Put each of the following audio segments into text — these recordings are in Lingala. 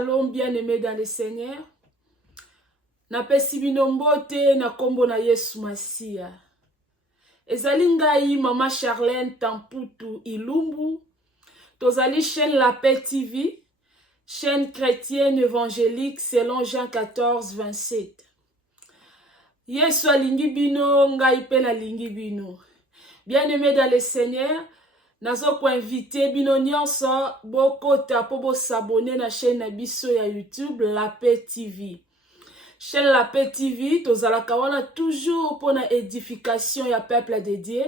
Shalom, bien-aimés dans le Seigneur. Napesi bino mbote na kombo na Yesu Masia. Ezali ngai Mama Charlène Tamputu Ilumbu. Tozali chaîne La Paix TV, chaîne chrétienne évangélique selon Jean 14, 27. Yesu alingi bino, ngai pe na lingi bino. Bien-aimés dans le Seigneur, nazo ko inviter bino nyonso bokota po bo s'abonner na chaîne na biso ya YouTube La Paix TV. Chaîne La Paix TV, tozalaka wana toujours pour na édification ya peuple de Dieu.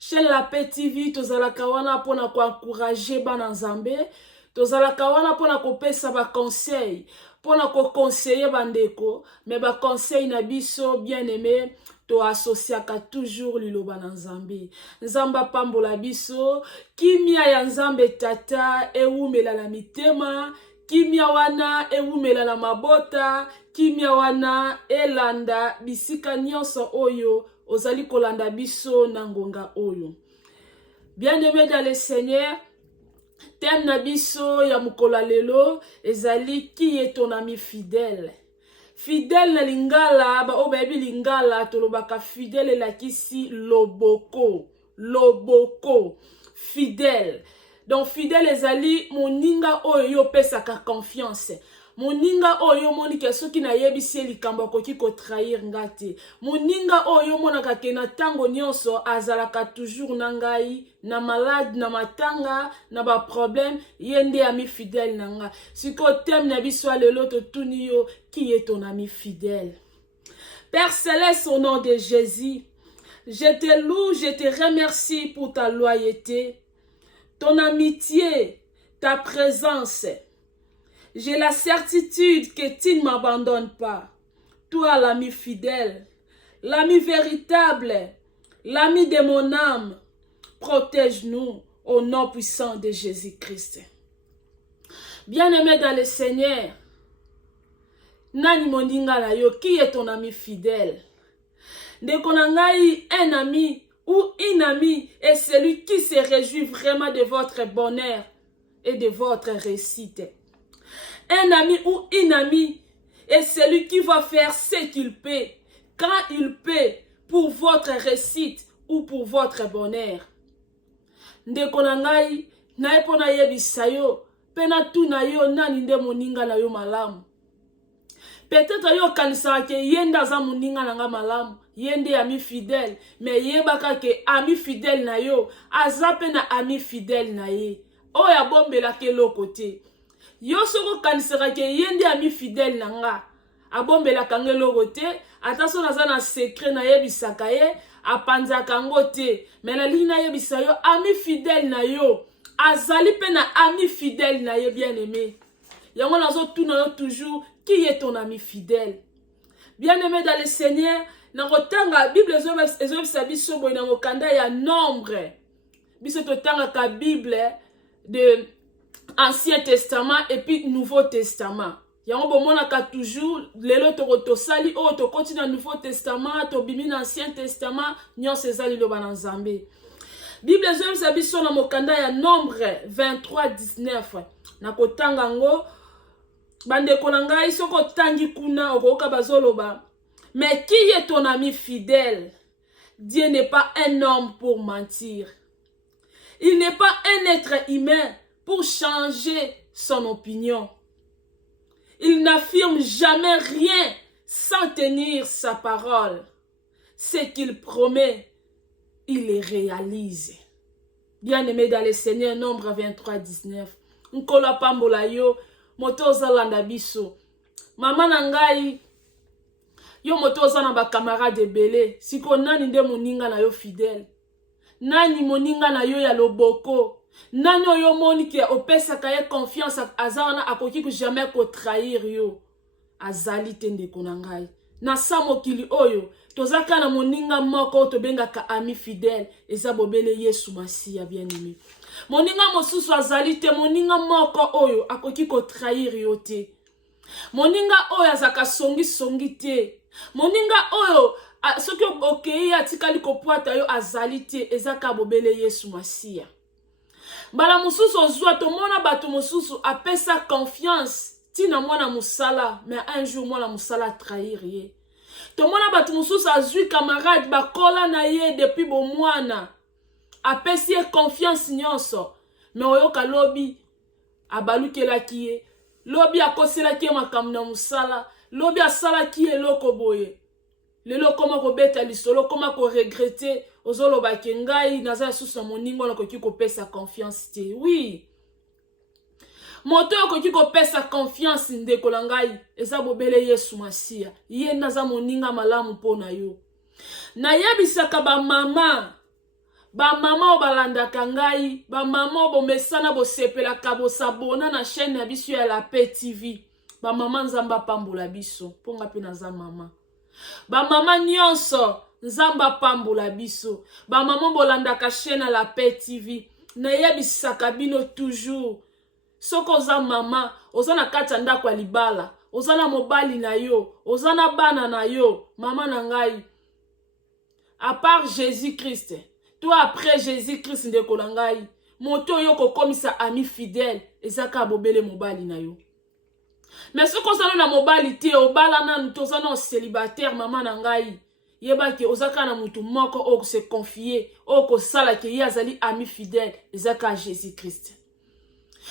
Chaîne La Paix TV, tozalaka wana pour na encourager bana nzambe, tozalaka wana pour na kopesa ba conseil, pour na ko conseiller bandeko, mais ba conseil na biso bien-aimé to associaka toujours liloba na nzambe. Nzamba pambola biso, kimia ya nzambe tata ewumela na mitema, kimia wana ewumela na mabota, kimia wana elanda bisika nyonso oyo ozali kolanda biso na ngonga oyo. Bien-aimé dans le Seigneur, thème na biso ya mukolo lelo ezali qui est ton ami fidèle. Fidèle na lingala ba obebi lingala tolobaka fidèle la kisi loboko, loboko, fidèle. Donc fidèle ezali moninga oyo pesaka confiance. Moninga oyo moni ke soki na yebisi likambo koki ko trahir ngate. Moninga oyo monaka ke na tango nyonso azalaka toujours na ngai, na malade, na matanga, na ba problème, yende ami fidèle nanga. Siko thème na biso lelo to tuni yo, qui est ton ami fidèle? Père céleste, au nom de Jésus, je te loue, je te remercie pour ta loyauté, ton amitié, ta présence. J'ai la certitude que tu ne m'abandonnes pas. Toi, l'ami fidèle, l'ami véritable, l'ami de mon âme, protège-nous au nom puissant de Jésus-Christ. Bien-aimé dans le Seigneur, Nani moninga la yo, qui est ton ami fidèle? Ndeko na ngai, un ami ou une amie est celui qui se réjouit vraiment de votre bonheur et de votre réussite. Un ami ou une amie est celui qui va faire ce qu'il peut, quand il peut, pour votre réussite ou pour votre bonheur. Ndeko na ngai, na epona yebisa yo, pena tu na yo nani nde moninga na yo malamu. Peut-être yo kanisaka ke yenda za moninga na nga malamu, yende ami fidèle, mais yebaka ke ami fidèle na yo, azape na ami fidèle na ye. Oya bombela ke lokote. Yo soko kanisaka ke yende ami fidèle na nga, abombela kange lokote, ataso naza na secret na yebisaka ye, apanzaka ngo te, mais na lina yebisa yo ami fidèle na yo, azali pe na ami fidèle na ye bien-aimé. Yango nazo tuna yo toujours, qui est ton ami fidèle? Bien-aimé dans le Seigneur, na kotanga Bible ezobisa biso boy na mokanda ya nombre. Biso totanga ka Bible de Ancien Testament et puis Nouveau Testament. Yango bomona ka toujours lelo to sali o to continue na Nouveau Testament, to bimi na Ancien Testament, nyonso ezali loba na Nzambe. Bible ezobisa biso na mokanda ya nombre 23:19. Na kotanga ngo bandeko na ngai soko tangi kuna okoka bazoloba. Mais qui est ton ami fidèle? Dieu n'est pas un homme pour mentir. Il n'est pas un être humain pour changer son opinion. Il n'affirme jamais rien sans tenir sa parole. Ce qu'il promet, il le réalise. Bien-aimé dans le Seigneur, nombre 23:19. Nkola pambola yo, moto ozalanda biso. Mama na ngai, yo moto ozana ba camarade ebele, siko nani nde moninga na yo fidèle? Nani moninga na yo ya loboko? Nani oyo moni ke opesaka ye confiance azana akoki ku jamais ko trahir yo? Azali te ndeko na ngai. Na samokili oyo, tozaka na moninga moko to bengaka ami fidèle, eza bobele Yesu Masia bien-aimé. Moninga mosusu azali te, moninga moko oyo akoki ko trahir yo te. Moninga oyo azaka songi te. Moninga oyo soki okei atikali kopwata yo azali te, ezaka bobele Yesu Masia. Bala mususu ozwa tomona bato mususu apesa confiance tina mwana musala, mais un jour mwana musala trahir ye. To mwana batu mususu azui camarade bakola na ye depuis bo mwana. Apesi ye confiance nyonso, mais oyoka lobi abalukelaki ye. Lobi akoselaki ye makambo na musala, lobi asalaki ye eloko boye. Lelo koma ko beta lisolo, koma ko regretter, ozolo bakengai naza susu na moningo na koki ko pesa confiance te. Oui. Moto yo koki ko pesa confiance ndeko na ngai, eza bobele Yesu Masia. Ye naza moninga malamu pona yo. Na yebisaka ba mama obalandaka ngai, ba mama bomesana bosepelaka bosabona na chaîne na biso ya la Paix TV. Ba mama nzamba pambola biso, ponga pe naza mama. Ba mama nyonso nzamba pambola biso. Ba mama bolandaka chaîne la Paix TV. Na yebisaka bino toujours. Soko za mama, ozana kati ndako ya libala, ozana mobali na yo, ozana bana na yo, mama na ngai. À part Jésus-Christ, toi après Jésus-Christ ndeko na ngai, moto yo kokomisa ami fidèle, ezaka bobele mobali na yo. Mais soko ozana na mobali te, obala na ntozana o célibataire mama na ngai. Yeba ke ozaka na mutu moko o se confier, o ko sala ke yazali ami fidèle, ezaka Jésus-Christ.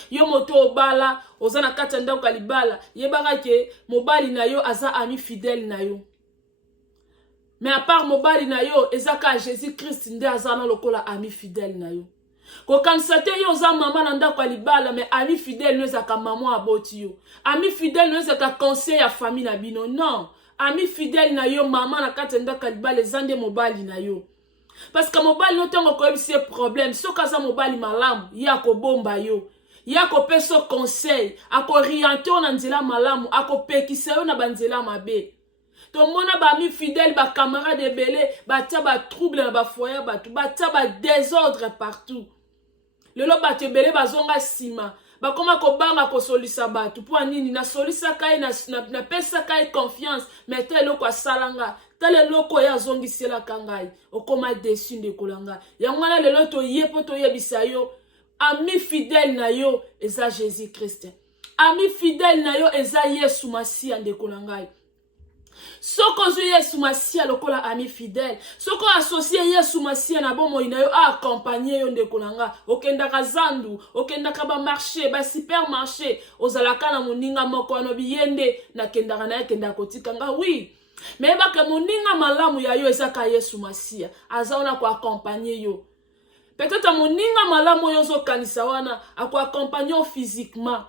Yo moto obala, ozana kati ndako libala, yebaka ke mobali na yo aza ami fidèle na yo. Mais à part mobali na yo, ezaka Jésus-Christ nde azana lokola ami fidèle na yo. Ko kansate yo za mama na ndako libala, mais ami fidèle no ezaka maman aboti yo. Ami fidèle no ezaka conseil ya famille na bino. Non, ami fidèle na yo mama na kati ndako libala ezande mobali na yo. Parce que mobali no tongo ko ebise problème, soka za mobali malamu, ya ko bomba yo. Yako peso conseil, ako orienté na nzela malamu, ako pekisa yo na banzela mabe. To mona ba mi fidèle, ba camarade belé, ba tia ba trouble na ba foyer batu, ba tia ba désordre partout. Lelo ba te belé ba zonga sima, ba koma ko banga ko solisa batu, po nini na solisa kai na pesa kai confiance, mais te loko salanga, tele loko ya zongi sela kangai, okoma déçu de kolanga. Ya ngwana lelo to yepo to yebisa yo. Ami fidèle na yo eza Jésus-Christ. Ami fidèle na yo eza Yesu Masia ndeko na ngai. Soko zo Yesu Masia lokola ami fidèle. Soko associé Yesu Masia na bomo ina yo accompagner yo ndeko na nga. Okendaka zandu, okendaka ba marché, ba supermarché, ozalaka na moninga moko no biyende na kendaka na kenda kotika nga. Oui. Mais baka moninga malamu ya yo ezaka Yesu Masia. Azaona ko accompagner yo. Peut-être moninga malamu yonso kanisa wana ako accompagner physiquement.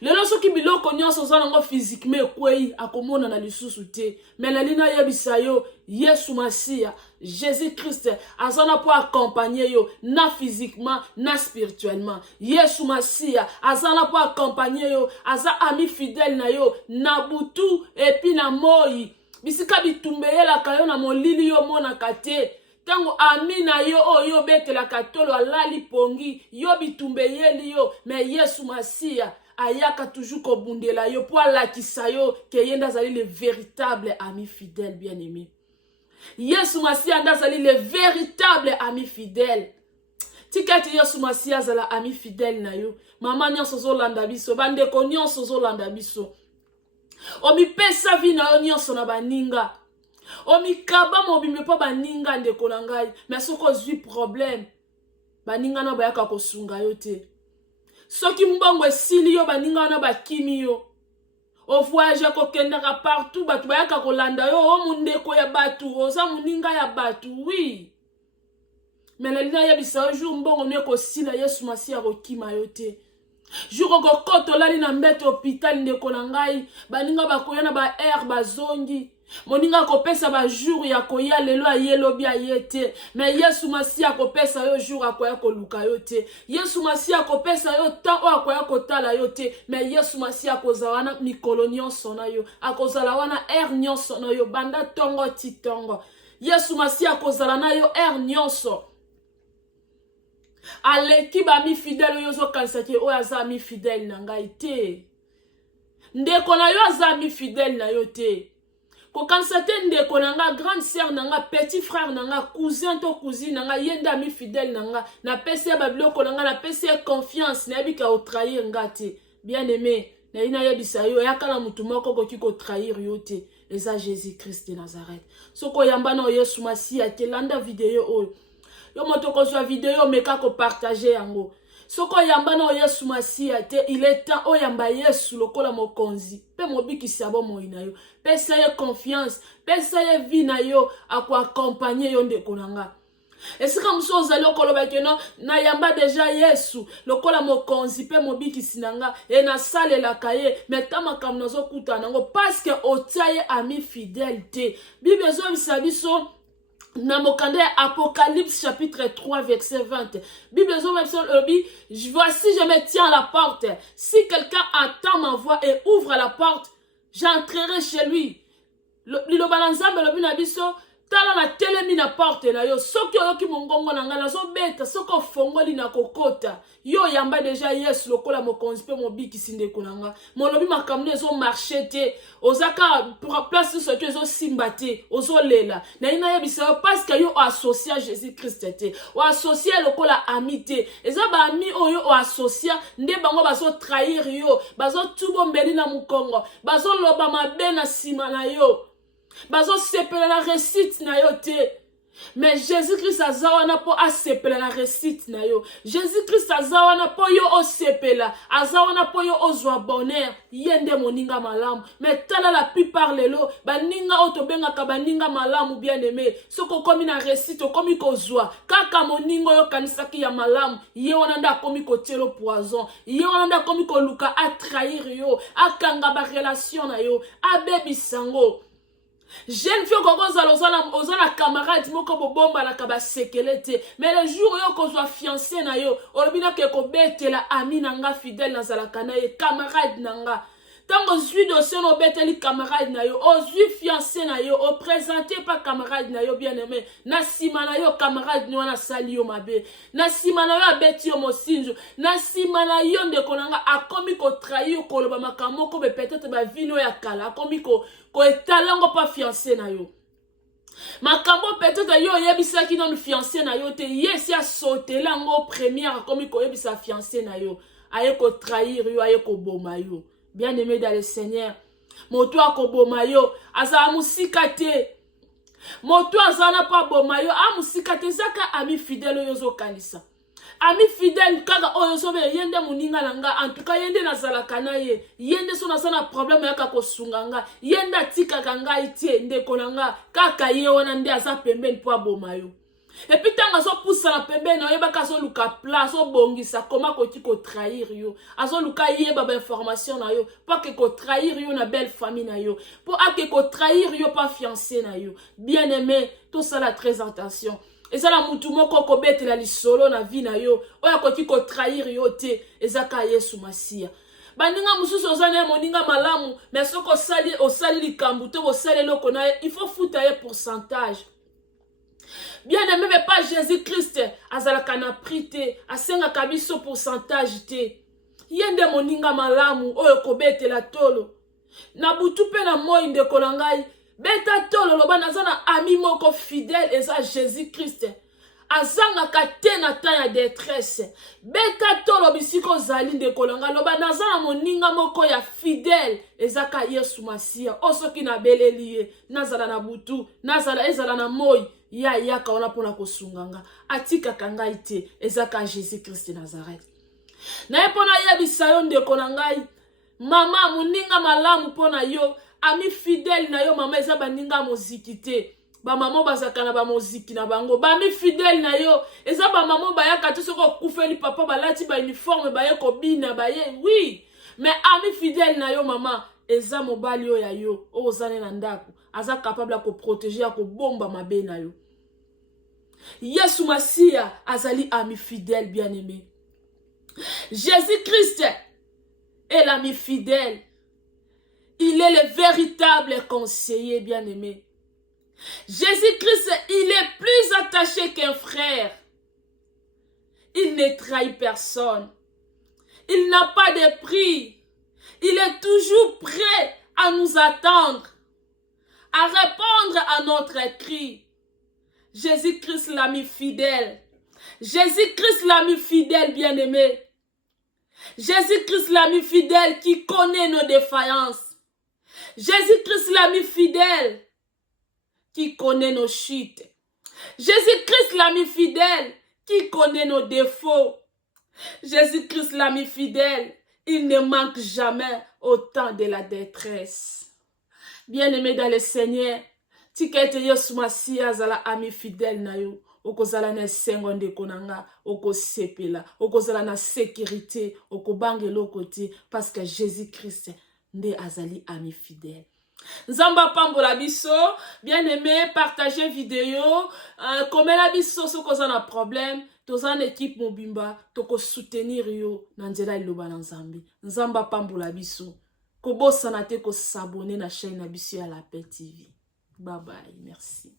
Lelo soki biloko nyonso zanango physiquement kwei akomona na lisusu te. Mais la lina yebisa yo Yesu Masia, Jésus-Christ azana po accompagner yo na physiquement na spirituellement. Yesu Masia azana po accompagner yo, aza ami fidèle na yo na butu epi na moi. Bisika bitumbeyela kayo na molili yo mona kate. Tango amina yo oyo betela katolo alali pongi yo bitumbe yeli yo, mais Yesu Masia ayaka toujours ko bundela yo po alakisa yo ke yenda zali le véritable ami fidèle bien-aimé. Yesu Masia ndazali le véritable ami fidèle. Tikati Yesu Masia zala ami fidèle na yo. Mama nyonso zo landa biso, bandeko nyonso zo landa biso. Omi pesa vi na yo nyonso na baninga. Omikaba mobimbe pa baninga ndeko na ngai, mais soko zwi problème baninga na bayaka kosunga yo te. Soki mbongo esili yo baninga na bakimi yo. O voyage ko kendaka partout batu bayaka kolanda yo o mundeko ya batu, oza muninga ya batu, oui. Mais la lina ya bisa jour mbongo neko sila Yesu Masia ko kima yo te. Jour ko koto lali na mbeto hôpital ndeko na ngai, baninga bakoyana ba air bazongi. Moninga kopesa ba jour ya koya lelo ayelo bia yete, mais Yesu Masia kopesa yo jour akoya koluka yo te. Yesu Masia kopesa yo temps o akoya kotala yo te, mais Yesu Masia kozawana mikolo nyonso na yo, akozala wana air nyonso na yo banda tongo ti tongo. Yesu Masia kozala na yo air nyonso. Aleki ba mi fidèle yo zo kanisa ke o aza mi fidèle na ngai te. Ndeko na yo aza mi fidèle na yo te. Ko kansate ndeko nanga, grande sœur nanga, petit frère nanga, cousin to cousine nanga, yenda ami fidèle nanga, na pese ba biloko nanga, na pese confiance, na yebika o trahir nga te. Bien aimé, na ina yebisa yo yakala mutu moko koki ko trahir yo te eza Jésus-Christ de Nazareth. Soko yamba na Yesu Masia te landa video oyo. Yo moto kozwa video meka ko partager yango. Soko yamba na Yesu Masia te il est temps oyamba Yesu lokola mokonzi. Pe mobiki sabo moina yo. Pe saye confiance, pe saye vie na yo ako accompagner yo ndeko nanga. Esika muso ozali okoloba keno na yamba deja Yesu lokola mokonzi pe mobiki sinanga e na salela kaye metama kam nazo kuta nango parce que otaye ami fidèle te. Bible zo bisabiso na mokande Apocalypse chapitre 3 verset 20. Bible zo bisabi voici je me tiens à la porte. Si quelqu'un entend ma voix et ouvre la porte, j'entrerai chez lui. Lo balanzambe lo binabiso tala na telemi na porte na yo soki oyoki mongongo na nga nazo beta soko fongoli na kokota yo yamba deja Yesu lokola mokonzi pe mobiki sindeko na nga molobi makamno ezo marché te ozaka place soki ezo simba te ozo lela na ina yebisa yo parce que yo associé à Jésus-Christ te o associé lokola ami te eza ba ami oyo o associé nde bango bazo trahir yo bazo tubombeli na mukongo bazo loba mabe na sima na yo bazo sepela la récite na yo te. Mais Jésus-Christ azawana po a sepela la récite na yo. Jésus-Christ azawana po yo o sepela. Azawana po yo ozwa bonheur. Yende moninga malamu. Mais tala la plupart lelo. Baninga otobenga ka baninga malamu bien aimé. Soko komi na récite komi kozwa. Kaka moningo yo kanisaki ya malamu. Ye wananda komi ko telo poison. Ye wananda komi ko luka a trahir yo. A kanga ba relation na yo. A bebi sango. Jeune fille ozana camarade moko bobomba la kaba sekelete mais le jour yo kozwa fiancé na yo olobina ke ko betela ami nanga fidèle na zalaka na ye camarade nanga tango zui dossier no beteli camarade na yo ozui fiancé na yo o présenter pas camarade na yo bien aimé na sima na yo camarade ni wana sali yo mabe na sima na yo abeti yo mosinjo na sima na yo ndeko nanga akomi ko trahir ko loba makambo ko be peut-être ba vino ya kala akomi ko etalango pa fiancé na yo makambo peut-être yo yebisa ki non fiancé na yo te yesi a sauter lango première akomi ko yebisa fiancé na yo aye ko trahir yo aye ko boma yo. Bien aimé dans le Seigneur, moto akoboma yo azala musika te moto azana pa boma yo a musika te zaka ami fidèle yo zo kanisa ami fidèle kaka oyo sobe yende muninga nanga en tout cas yende nazalaka na ye yende so nasana problème yaka kosunganga yende atika kanga ite ndeko nanga kaka ye wana nde aza pembeni po aboma yo. Et puis tant azo poussa la pembe na yeba ka so luka place o bongisa koma ko ti ko trahir yo azo luka yeba ba information na yo pas que ko trahir yo na belle famille na yo pour a que ko trahir yo pas fiancé na yo bien aimé tout ça la très attention et ça la mutu moko ko betela lisolo na vie na yo oya ko ti ko trahir yo te ezaka Yesu Masia baninga mususu ozana moninga malamu mais soko osali likambu te osali loko na il faut foutre un pourcentage. Bien aimé, mais pas Jésus-Christ. Azalaka na prité. Asenga kabiso pourcentage te. Yende moninga malamu. Oyo kobete la tolo. Na butu pe na moi ndeko na ngai. Beta tolo loba nazana ami moko fidèle. Eza Jésus-Christ. Azanga kate na temps ya détresse. Beta tolo bisiko zali ndeko na ngai. Loba nazana moninga moko ya fidèle. Ezaka Yesu Masia. Osoki na beleliye. Nazala na butu. Nazala ezala na moi. Ya yaka wana pona kosunganga atika kanga ite ezaka Jésus-Christ de Nazareth na epona ya bisayo ndeko na ngai mama muninga malamu pona yo ami fidèle na yo mama eza baninga moziki te ba mama bazaka na ba moziki na bango ba mi fidèle na yo eza ba mama bayaka te soko kufeli papa balati ba uniforme baye ko bina baye oui mais ami fidèle na yo mama eza mobali yo ya yo ozane na ndako aza capable ko protéger ko bomba mabe na yo. Yesu Masia azali ami fidèle bien-aimé. Jésus-Christ est l'ami fidèle. Il est le véritable conseiller bien-aimé. Jésus-Christ, il est plus attaché qu'un frère. Il ne trahit personne. Il n'a pas de prix. Il est toujours prêt à nous attendre, à répondre à notre cri. Jésus-Christ l'ami fidèle. Jésus-Christ l'ami fidèle bien-aimé. Jésus-Christ l'ami fidèle qui connaît nos défaillances. Jésus-Christ l'ami fidèle qui connaît nos chutes. Jésus-Christ l'ami fidèle qui connaît nos défauts. Jésus-Christ l'ami fidèle, il ne manque jamais au temps de la détresse. Bien-aimé dans le Seigneur, si tu es ami fidèle na yo, okozala na sengo ndeko nanga, okosepela, okozala na sécurité, okobangelo côté parce que Jésus-Christ nde azali ami fidèle. Nzamba pambola biso, bien-aimé, partagez vidéo, komela biso so koza na problème, toza na équipe mobimba, toko soutenir yo na nzela iloba na Nzambe. Nzamba pambola biso. Kobosa na te ko s'abonner na chaîne na biso ya La Paix TV. Bye bye, merci.